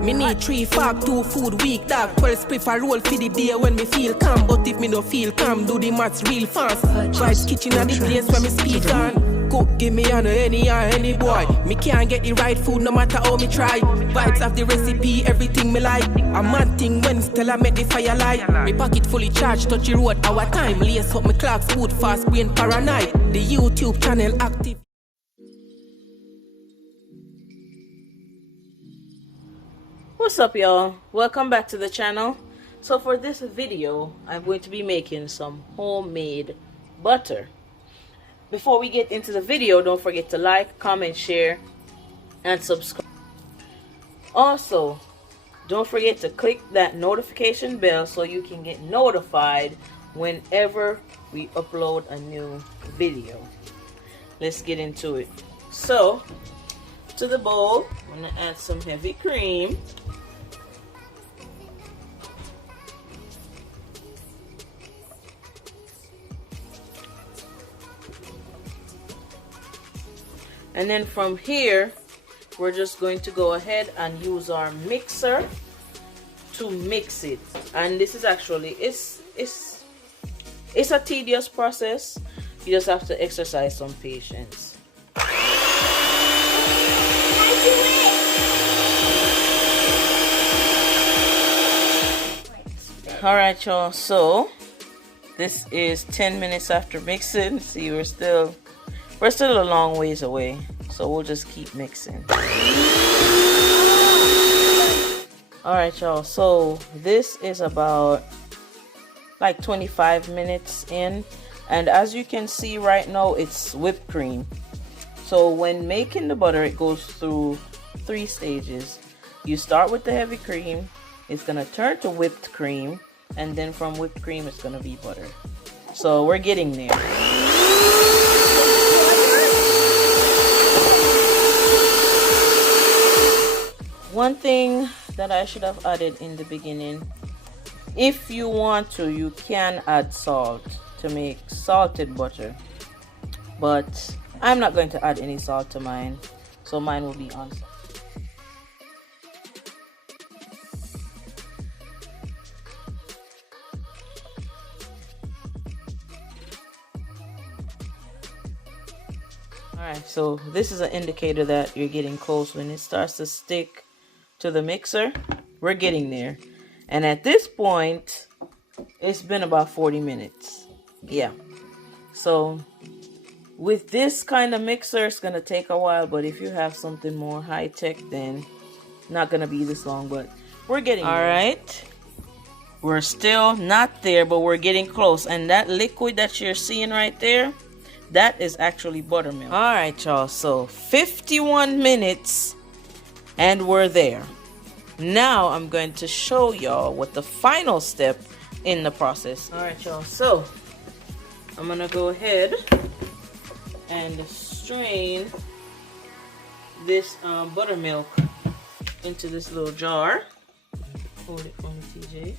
Me need 3 fab, 2 food week, dog. 12 spliff a roll for the day when me feel calm. But if me don't feel calm, do the maths real fast. Vibes kitchen and the place where me speak on. Cook, give me on any boy. Me can't get the right food no matter how me try. Vibes of the recipe, everything me like. A mad thing when still I make the fire light. Me pocket fully charged, touch the road, our time. Lace up my clocks, food fast, brain paranoid. The YouTube channel active. What's up, y'all? Welcome back to the channel. So for this video, I'm going to be making some homemade butter. Before we get into the video, don't forget to like, comment, share, and subscribe. Also, don't forget to click that notification bell so you can get notified whenever we upload a new video. Let's get into it. So, to the bowl, I'm going to add some heavy cream. And then from here, we're just going to go ahead and use our mixer to mix it. And this is actually, it's a tedious process. You just have to exercise some patience. Alright, y'all, so this is 10 minutes after mixing. See, we're still a long ways away, so we'll just keep mixing. Alright, y'all, so this is about like 25 minutes in, and as you can see right now, it's whipped cream. So when making the butter, it goes through 3 stages. You start with the heavy cream, it's gonna turn to whipped cream, and then from whipped cream it's gonna be butter. So we're getting there. One thing that I should have added in the beginning, if you want to, you can add salt to make salted butter, but I'm not going to add any salt to mine, so mine will be unsalt. Alright, so this is an indicator that you're getting close. When it starts to stick to the mixer, we're getting there. And at this point, it's been about 40 minutes. Yeah. So with this kind of mixer, it's going to take a while. But if you have something more high-tech, then not going to be this long. But we're getting there. Alright. We're still not there, but we're getting close. And that liquid that you're seeing right there, that is actually buttermilk. Alright, y'all, so 51 minutes and we're there. Now I'm going to show y'all what the final step in the process. Alright, y'all, so I'm gonna go ahead and strain this buttermilk into this little jar. Hold it for me, TJ.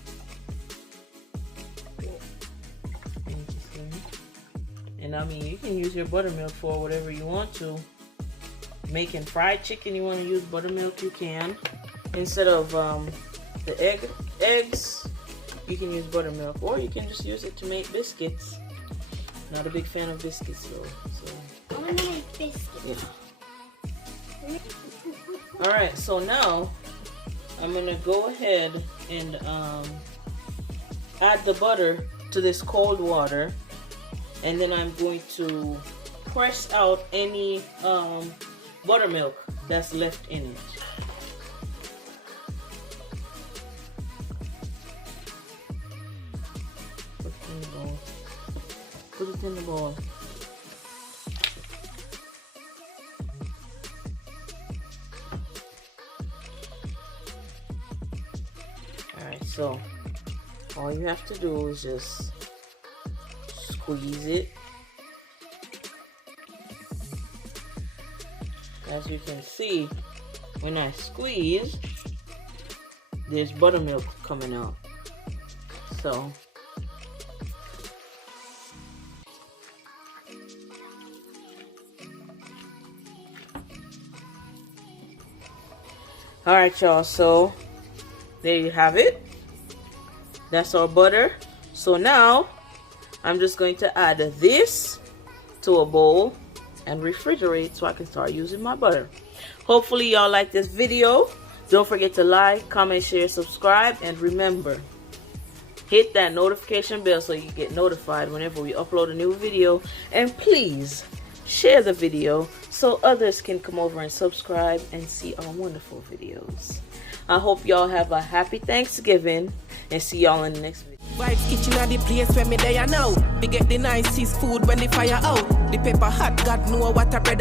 And I mean, you can use your buttermilk for whatever you want to. Making fried chicken, you want to use buttermilk, you can. Instead of the eggs, you can use buttermilk. Or you can just use it to make biscuits. Not a big fan of biscuits though. So. I want to make biscuits. Yeah. Alright, so now I'm going to go ahead and add the butter to this cold water. And then I'm going to press out any buttermilk that's left in it. Put it in the bowl. Put it in the bowl. Alright, so all you have to do is just squeeze it. As you can see, when I squeeze, there's buttermilk coming out. So Alright, y'all, so there you have it. That's our butter. So now I'm just going to add this to a bowl and refrigerate so I can start using my butter. Hopefully y'all like this video. Don't forget to like, comment, share, subscribe, and remember, hit that notification bell so you get notified whenever we upload a new video. And please share the video so others can come over and subscribe and see our wonderful videos. I hope y'all have a happy Thanksgiving and see y'all in the next video. Vibes kitchen are the place where me there now. We get the nicest food when the fire out. The pepper hot, God know what a brother.